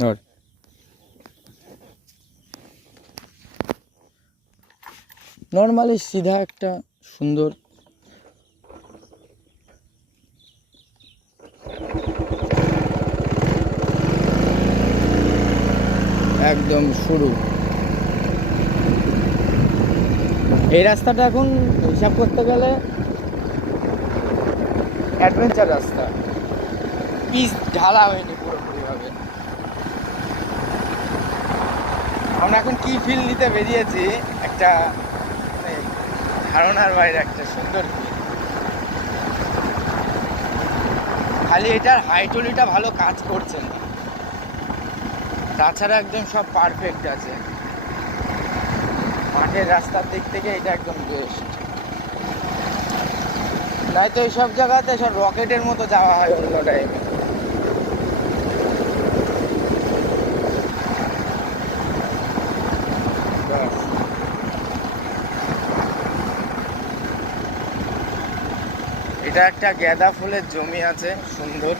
ধর নর্মালি সিধা একটা সুন্দর একদম শুরু। এই রাস্তাটা এখন হিসাব করতে গেলে অ্যাডভেঞ্চার রাস্তা, পিচ ঢালা হয়নি পুরোপুরিভাবে। আমরা এখন কি ফিল নিতে বেরিয়েছি, একটা মানে ধারণার বাইরে একটা সুন্দর ফিল। খালি এটার হাইড্রোলিকটা ভালো কাজ করছে না, তাছাড়া একদম সব পারফেক্ট আছে। মাঠের রাস্তার দিক থেকে এটা একদম বেস্ট। নয়তো এইসব জায়গাতে সব রকেটের মতো যাওয়া হয় অন্য টাইমে। এটা একটা গাঁদা ফুলের জমি আছে সুন্দর।